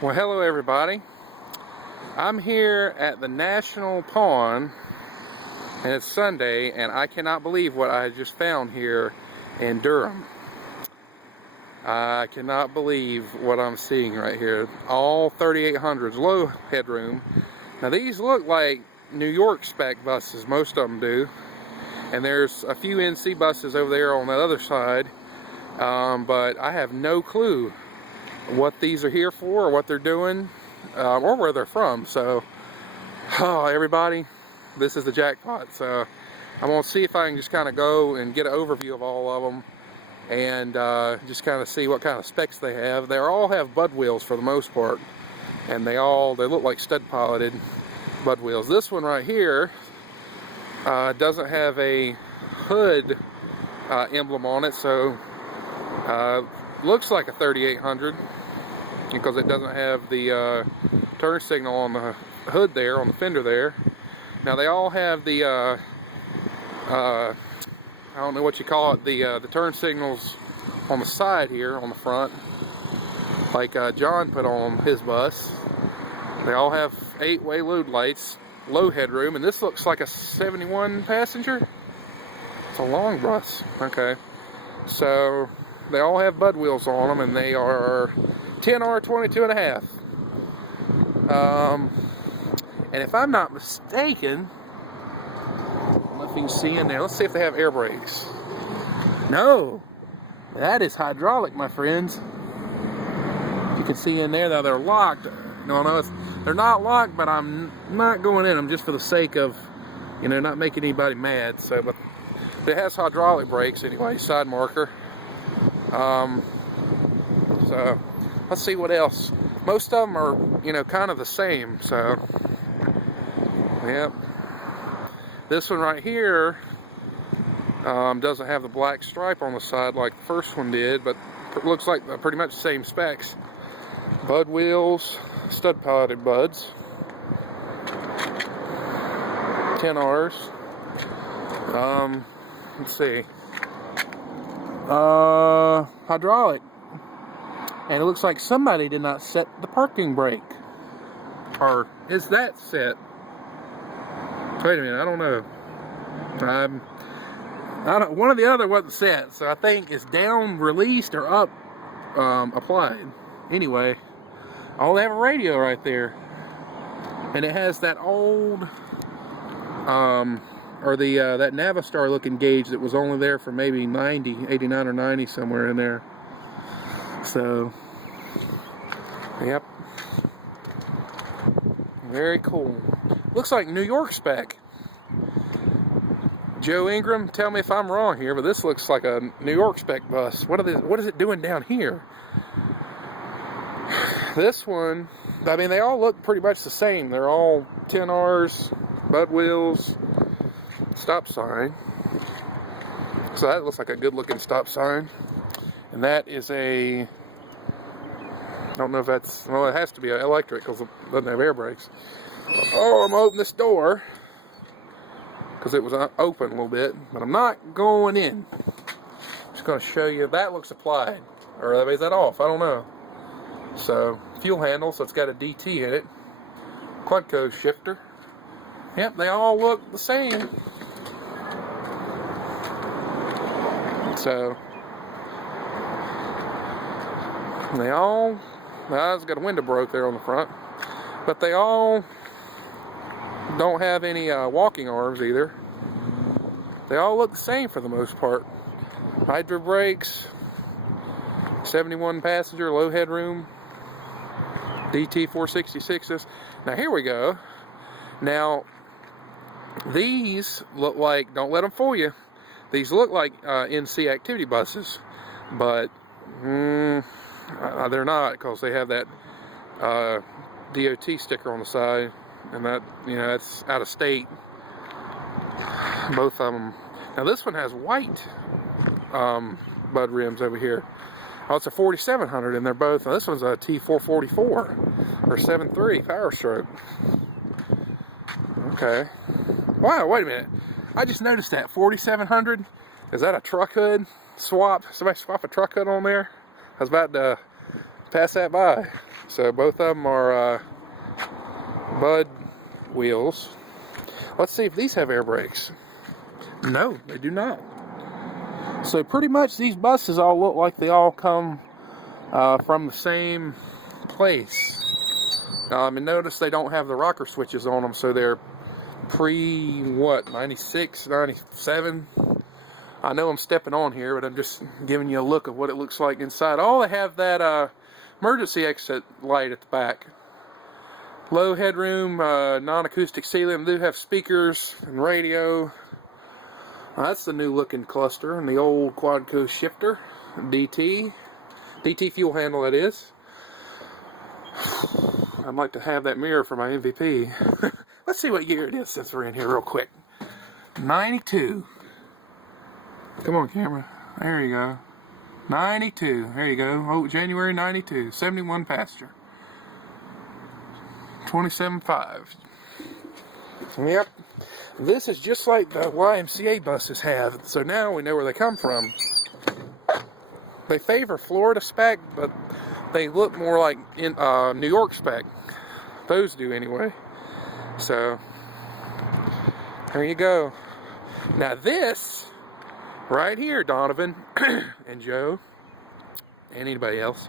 Well, hello everybody. I'm here at the National Pond, and it's Sunday, and I cannot believe what I just found here in Durham. I cannot believe what I'm seeing right here. All 3800s, low headroom. Now these look like New York spec buses, most of them do. And there's a few NC buses over there on that other side, but I have no clue what these are here for, or what they're doing, or where they're from. So, everybody, this is the jackpot. So, I'm gonna see if I can just kind of go and get an overview of all of them, and just kind of see what kind of specs they have. They all have bud wheels for the most part, and they look like stud piloted bud wheels. This one right here doesn't have a hood emblem on it, so looks like a 3800. Because it doesn't have the turn signal on the hood there, on the fender there. Now they all have the I don't know what you call it, the turn signals on the side here on the front, like John put on his bus. They all have 8-way load lights, low headroom, and this looks like a 71 passenger. It's a long bus. Okay, so they all have bud wheels on them, and they are 10R 22.5. And if I'm not mistaken, I don't know if you can see in there. Let's see if they have air brakes. No, that is hydraulic, my friends. You can see in there that they're locked. No, they're not locked, but I'm not going in them just for the sake of, not making anybody mad. So, but it has hydraulic brakes anyway, side marker. So let's see what else. Most of them are, kind of the same. So, yep. This one right here doesn't have the black stripe on the side like the first one did, but it looks like pretty much the same specs. Bud wheels, stud piloted buds, 10Rs. Let's see. Hydraulic. And it looks like somebody did not set the parking brake. Or is that set? Wait a minute, I don't know. One or the other wasn't set, so I think it's down released or up applied. Anyway, they have a radio right there, and it has that old that Navistar looking gauge that was only there for maybe 89 or 90, somewhere in there. So, yep, very cool. Looks like New York spec. Joe Ingram, tell me if I'm wrong here, but this looks like a New York spec bus. What is it doing down here? This one, I mean, they all look pretty much the same. They're all 10Rs, bud wheels, stop sign. So that looks like a good looking stop sign. And that is I don't know if that's, well, it has to be electric because it doesn't have air brakes. Oh, I'm gonna open this door because it was open a little bit, but I'm not going in. Just gonna show you, that looks applied, or is that off? I don't know. So, fuel handle, so it's got a DT in it. Quadco shifter. Yep, they all look the same. So, it's got a window broke there on the front, but they all don't have any walking arms either. They all look the same for the most part. Hydro brakes, 71 passenger, low headroom, DT 466s. Now here we go. Now these look like, don't let them fool you, these look like NC activity buses, but they're not, because they have that DOT sticker on the side, and that, it's out of state, both of them. Now this one has white bud rims over here. Oh, it's a 4700, and they're both, this one's a T444 or 7.3 Power Stroke. Okay. Wow, wait a minute. I just noticed that 4700. Is that a truck hood swap? Somebody swap a truck hood on there? I was about to pass that by. So both of them are Bud wheels. Let's see if these have air brakes. No, they do not. So pretty much these buses all look like they all come from the same place. And notice they don't have the rocker switches on them, so they're what, 96, 97? I know I'm stepping on here, but I'm just giving you a look of what it looks like inside. Oh, they have that emergency exit light at the back. Low headroom, non-acoustic ceiling. They do have speakers and radio. That's the new looking cluster, and the old Quadco shifter. DT fuel handle, that is. I'd like to have that mirror for my MVP. Let's see what year it is since we're in here real quick. 92. Come on, camera. There you go. 92. There you go. Oh, January 92. 71 passenger. 27.5. Yep. This is just like the YMCA buses have. So now we know where they come from. They favor Florida spec, but they look more like in New York spec. Those do anyway. So there you go. Now this right here, Donovan and Joe and anybody else,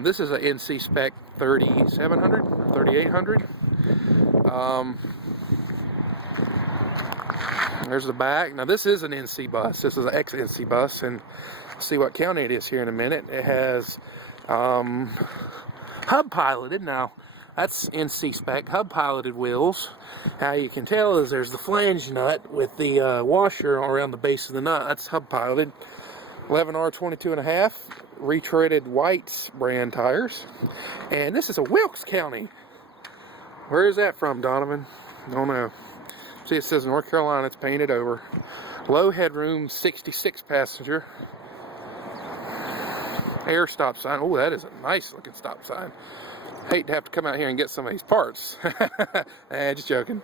this is an NC spec 3700 or 3800. There's the back. Now this is an NC bus. This is an ex-NC bus, and see what county it is here in a minute. It has hub piloted. Now that's NC spec, hub piloted wheels. How you can tell is there's the flange nut with the washer around the base of the nut. That's hub piloted. 11R 22.5 retreaded White's brand tires. And this is a Wilkes County. Where is that from, Donovan? Don't know. See, it says North Carolina. It's painted over. Low headroom, 66 passenger. Air stop sign. Oh, that is a nice looking stop sign. Hate to have to come out here and get some of these parts. Just joking.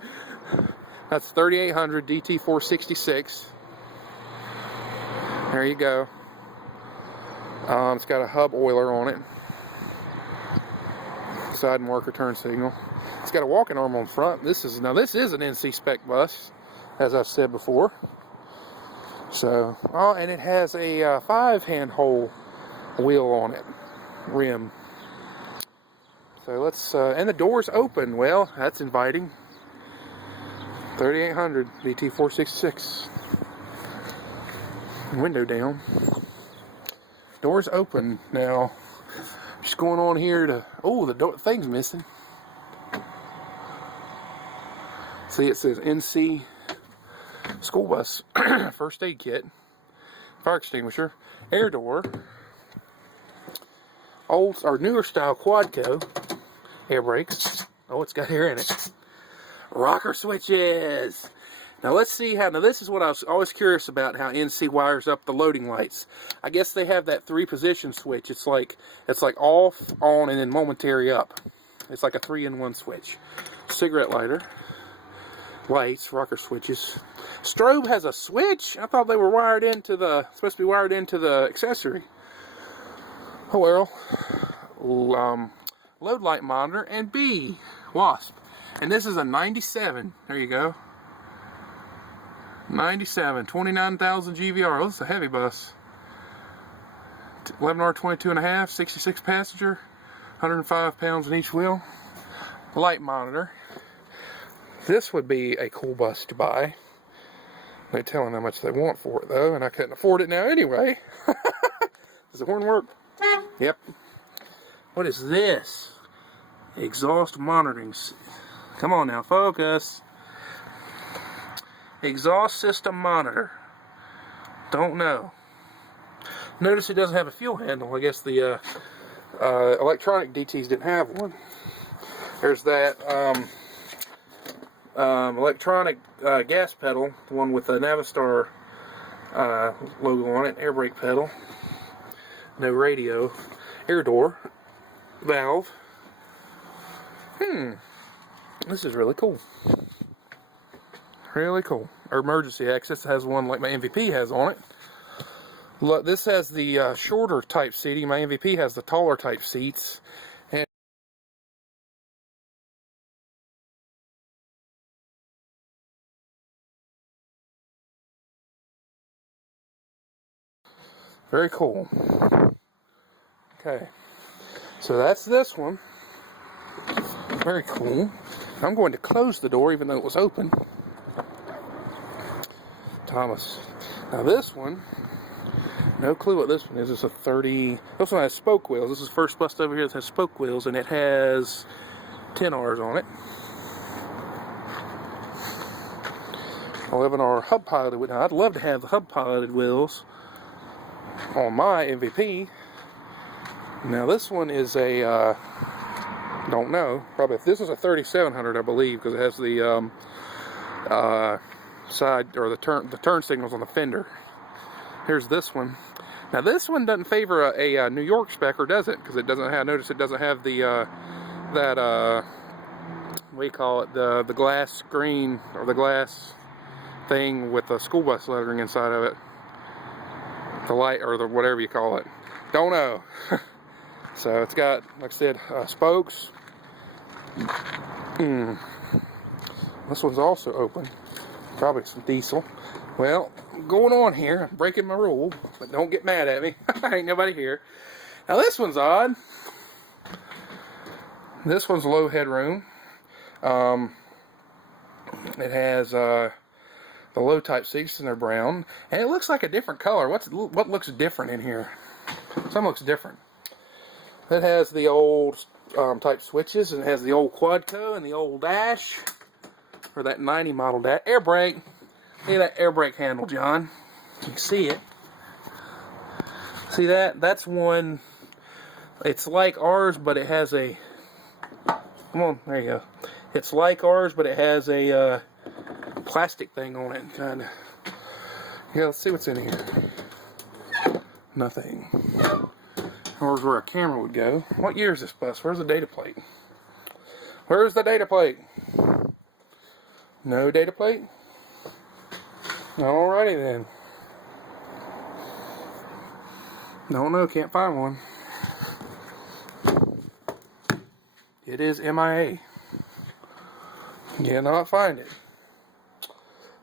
That's 3800 DT 466. There you go. It's got a hub oiler on it. Side marker turn signal. It's got a walking arm on front. This is an NC spec bus, as I've said before. So, oh, and it has a 5-hand hole wheel on it, rim. So let's, and the doors open. Well, that's inviting. 3800 DT 466. Window down. Doors open. Now, just going on here to, oh, the thing's missing. See, it says NC school bus first aid kit, fire extinguisher, air door, old or newer style Quadco air brakes. Oh, it's got air in it. Rocker switches. Now let's see how. Now this is what I was always curious about, how NC wires up the loading lights. I guess they have that 3-position switch. It's like off, on, and then momentary up. It's like a 3-in-1 switch. Cigarette lighter. Lights, rocker switches. Strobe has a switch. I thought they were wired into the, supposed to be wired into the accessory. Oh well. Load light monitor and B, WASP. And this is a 97. There you go. 97, 29,000 GVR. Oh, this is a heavy bus. 11R 22.5, 66 passenger, 105 pounds in each wheel. Light monitor. This would be a cool bus to buy. They're telling how much they want for it though, and I couldn't afford it now anyway. Does the horn work? Yep. What is this? Exhaust monitoring. Come on now, focus. Exhaust system monitor. Don't know. Notice it doesn't have a fuel handle. I guess the electronic DTs didn't have one. There's that electronic gas pedal, the one with the Navistar logo on it, air brake pedal. No radio. Air door. Valve. This is really cool. Really cool. Our emergency exit has one like my MVP has on it. Look, this has the shorter type seating. My MVP has the taller type seats. Very cool. Okay, so that's this one. Very cool. I'm going to close the door even though it was open. Thomas. Now this one, no clue what this one is. It's a 30. This one has spoke wheels. This is the first bus over here that has spoke wheels, and it has 10Rs on it. 11R hub piloted wheel. Now, I'd love to have the hub piloted wheels on my MVP. Now this one is a don't know. Probably this is a 3700, I believe, because it has the side or the turn signals on the fender. Here's this one. Now this one doesn't favor a New York spec, or does it? Because it doesn't have. Notice it doesn't have the that what do you call it? The glass screen or the glass thing with the school bus lettering inside of it. The light or the whatever you call it. Don't know. So it's got, like I said, spokes. This one's also open. Probably some diesel. Well, going on here, I'm breaking my rule, but don't get mad at me. Ain't nobody here. Now this one's odd. This one's low headroom. It has the low type seats, and they're brown, and it looks like a different color. What looks different in here? Some looks different. It has the old type switches, and it has the old Quadco and the old dash, or that 90 model dash. Air brake. Look at that air brake handle, John. You can see it. See that? That's one. It's like ours, but it has a. Come on, there you go. It's like ours, but it has a plastic thing on it, kind of. Yeah, let's see what's in here. Nothing. Or where a camera would go. What year is this bus? Where's the data plate? Where's the data plate? No data plate? Alrighty then. Don't know, can't find one. It is MIA. Cannot find it.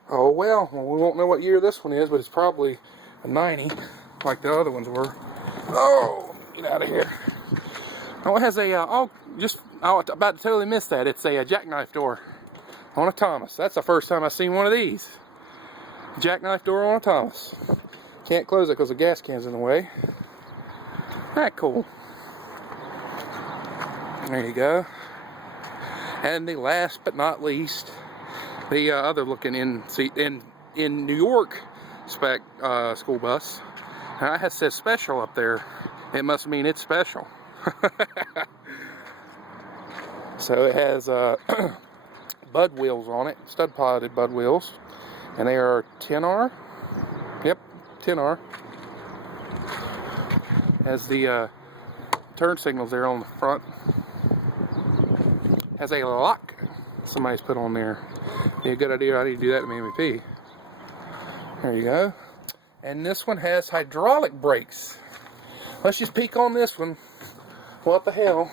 Oh well, we won't know what year this one is, but it's probably a 90, like the other ones were. Oh, get out of here. Oh, it has a, I was about to totally miss that. It's a jackknife door on a Thomas. That's the first time I've seen one of these. Jackknife door on a Thomas. Can't close it because the gas can's in the way. That cool. There you go. And the last but not least, the other looking in New York spec school bus. Now it says special up there. It must mean it's special. So it has bud wheels on it, stud piloted bud wheels, and they are 10R. Yep, 10R. Has the turn signals there on the front. Has a lock somebody's put on there. Be a good idea. I need to do that to my MVP. There you go. And this one has hydraulic brakes. Let's just peek on this one. What the hell?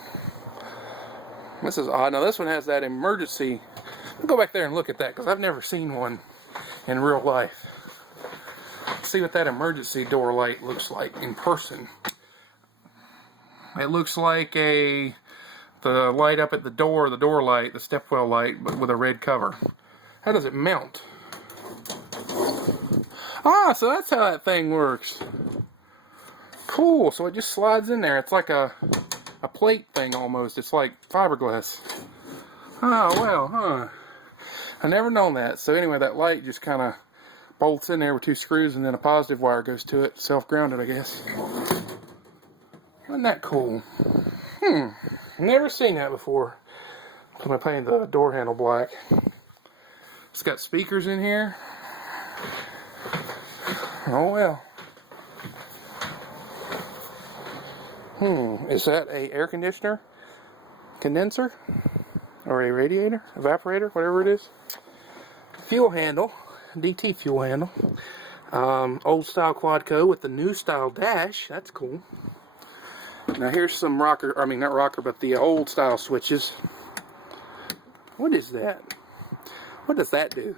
This is odd. Now this one has that emergency. I'll go back there and look at that because I've never seen one in real life. Let's see what that emergency door light looks like in person. It looks like the light up at the door light, the stepwell light, but with a red cover. How does it mount? Ah, so that's how that thing works. Cool, so it just slides in there. It's like a plate thing almost. It's like fiberglass. Oh, well, huh. I never known that. So anyway, that light just kind of bolts in there with two screws, and then a positive wire goes to it. Self-grounded, I guess. Isn't that cool? Never seen that before. So I'm painting the door handle black. It's got speakers in here. Oh well. Is that a air conditioner? Condenser? Or a radiator? Evaporator? Whatever it is. Fuel handle. DT fuel handle. Old style Quadco with the new style dash. That's cool. Now here's some rocker, I mean not rocker, but the old style switches. What is that? What does that do?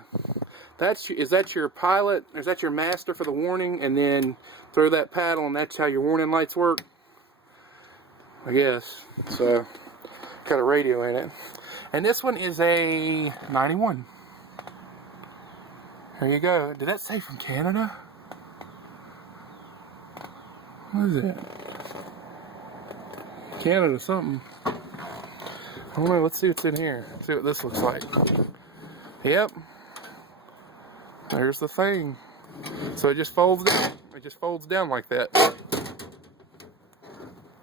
is that your pilot? Is that your master for the warning? And then throw that paddle, and that's how your warning lights work, I guess. So, got a radio in it. And this one is a 91. There you go. Did that say from Canada? What is that? Canada something. I don't know. Let's see what's in here. Let's see what this looks like. Yep. There's the thing. So it just folds down. It just folds down like that.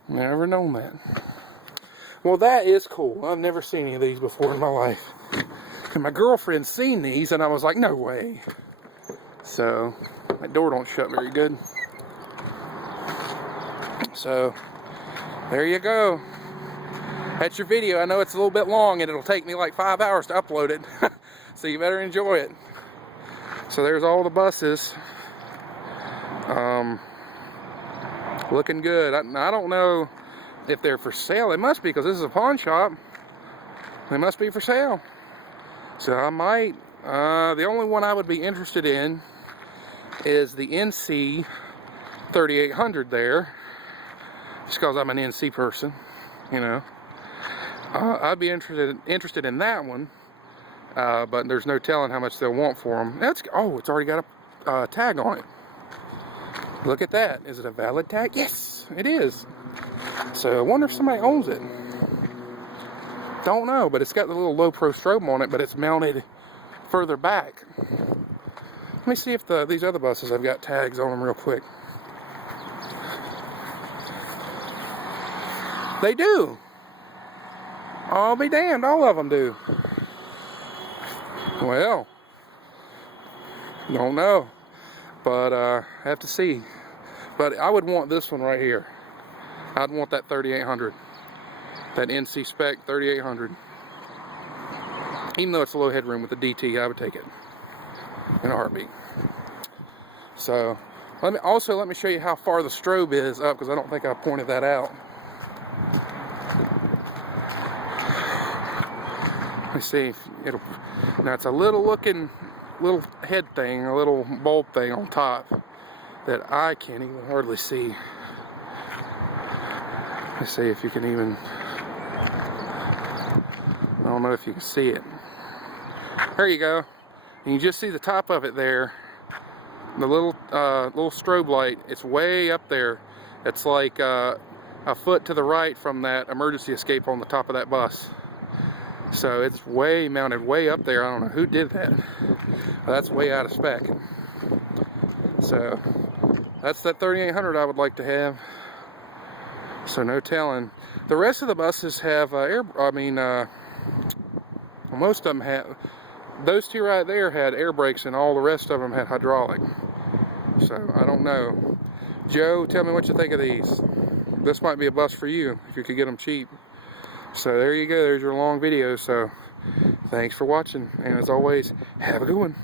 Never known that. Well, that is cool. I've never seen any of these before in my life. And my girlfriend's seen these, and I was like, no way. So, that door don't shut very good. So, there you go. That's your video. I know it's a little bit long, and it'll take me like 5 hours to upload it. So, you better enjoy it. So, there's all the buses. Looking good. I don't know if they're for sale. They must be, because this is a pawn shop. They must be for sale. So I might, the only one I would be interested in is the NC 3800 there. Just because I'm an NC person, you know. I'd be interested in that one. But there's no telling how much they'll want for them. Oh, it's already got a tag on it. Look at that. Is it a valid tag? Yes, it is. So I wonder if somebody owns it. Don't know, but it's got the little low pro strobe on it, but it's mounted further back. Let me see if these other buses have got tags on them real quick. They do. I'll be damned, all of them do. Well, don't know, but have to see. But I would want this one right here. I'd want that 3800. That NC spec 3800. Even though it's a low headroom with the DT, I would take it in a heartbeat. So let me show you how far the strobe is up, because I don't think I pointed that out. Let me see if it'll. Now it's a little head thing, a little bulb thing on top that I can't even hardly see. Let's see if you can even. I don't know if you can see it. There you go. And you just see the top of it there. The little strobe light. It's way up there. It's like a foot to the right from that emergency escape on the top of that bus. So it's mounted way up there. I don't know who did that. That's way out of spec. So that's that 3800 I would like to have. So no telling. The rest of the buses have most of them have. Those two right there had air brakes, and all the rest of them had hydraulic. So I don't know. Joe, tell me what you think of these. This might be a bus for you if you could get them cheap. So there you go. There's your long video. So thanks for watching, and as always, have a good one.